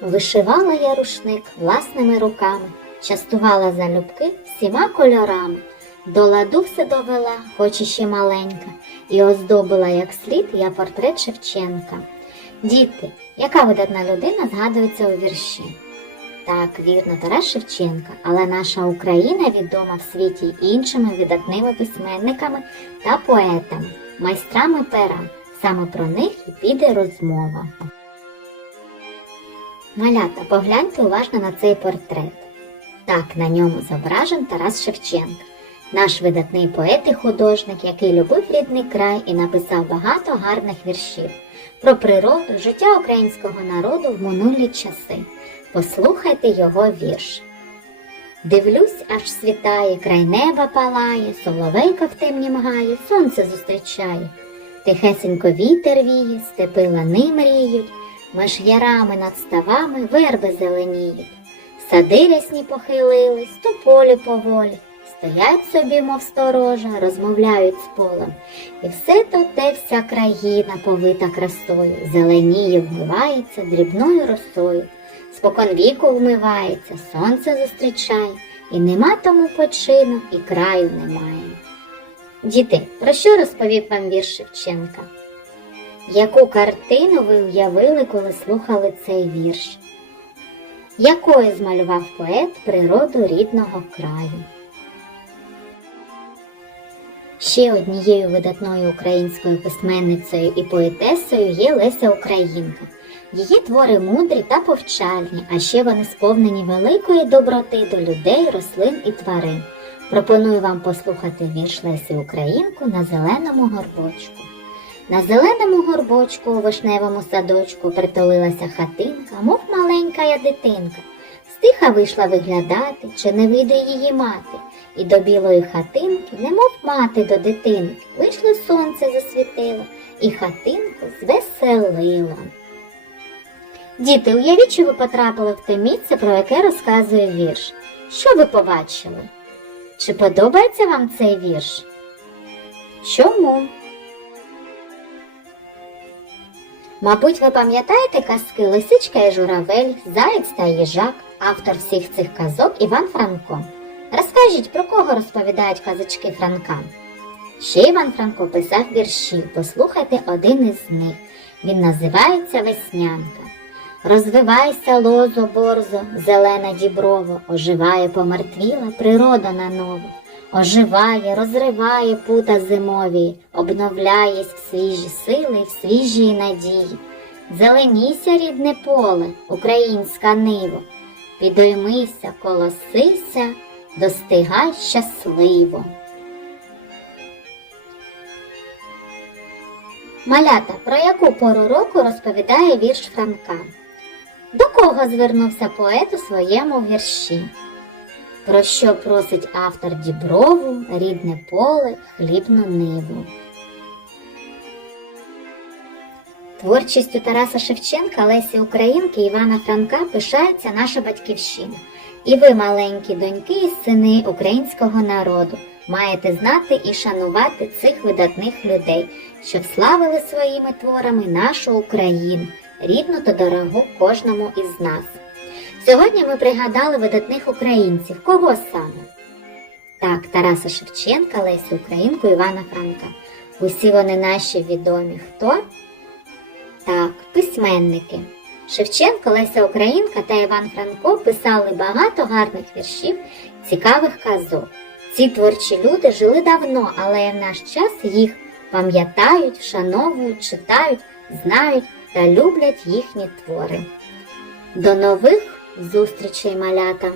Вишивала я рушник власними руками, частувала залюбки всіма кольорами, до ладу все довела, хоч іще маленька, і оздобила як слід я портрет Шевченка. Діти, яка видатна людина згадується у вірші? Так, вірно, Тарас Шевченка, але наша Україна відома в світі іншими видатними письменниками та поетами, майстрами пера. Саме про них і піде розмова. Малята, погляньте уважно на цей портрет. Так, на ньому зображен Тарас Шевченка, наш видатний поет і художник, який любив рідний край і написав багато гарних віршів про природу, життя українського народу в минулі часи. Послухайте його вірш. Дивлюсь, аж світає, край неба палає, соловейка в темнім гаї, сонце зустрічає. Тихесенько вітер віє, степи лани мріють, меж ярами над ставами верби зеленіють. Сади рясні похилились, то полі поволі, стоять собі, мов сторожа, розмовляють з полем. І все то те вся країна повита красою, зеленіє, вмивається дрібною росою. Спокон віку вмивається, сонце зустрічає, і нема тому почину, і краю немає. Діти, про що розповів вам вірш Шевченка? Яку картину ви уявили, коли слухали цей вірш? Якою змалював поет природу рідного краю? Ще однією видатною українською письменницею і поетесою є Леся Українка. Її твори мудрі та повчальні, а ще вони сповнені великої доброти до людей, рослин і тварин. Пропоную вам послухати вірш Лесі Українку на зеленому горбочку. На зеленому горбочку у вишневому садочку притулилася хатинка, мов маленька я дитинка. Стиха вийшла виглядати, чи не вийде її мати, і до білої хатинки, немов мати до дитинки, вийшло сонце засвітило, і хатинку звеселило. Діти, уявіть, що ви потрапили в те місце, про яке розказує вірш. Що ви побачили? Чи подобається вам цей вірш? Чому? Мабуть, ви пам'ятаєте казки Лисичка і Журавель, Заєць та Їжак, автор всіх цих казок Іван Франко. Розкажіть, про кого розповідають казочки Франка? Ще Іван Франко писав вірші, послухайте один із них. Він називається Веснянка. Розвивайся, лозо, борзо, зелена діброво, оживає помертвіла природа наново. Оживає, розриває пута зимові, обновляєсь в свіжі сили, в свіжі надії. Зеленійся, рідне поле, українська ниво, підоймися, колосися, достигай щасливо. Малята, про яку пору року розповідає вірш Франка? До кого звернувся поет у своєму вірші? Про що просить автор діброву, рідне поле, хлібну ниву? Творчістю Тараса Шевченка, Лесі Українки Івана Франка пишається наша батьківщина. І ви, маленькі доньки і сини українського народу, маєте знати і шанувати цих видатних людей, що вславили своїми творами нашу Україну, рідну та дорогу кожному із нас. Сьогодні ми пригадали видатних українців. Кого саме? Так, Тараса Шевченка, Лесю Українку, Івана Франка. Усі вони наші відомі. Хто? Так, письменники. Шевченко, Леся Українка та Іван Франко писали багато гарних віршів, цікавих казок. Ці творчі люди жили давно, але в наш час їх пам'ятають, вшановують, читають, знають та люблять їхні твори. До нових зустрічей, малята!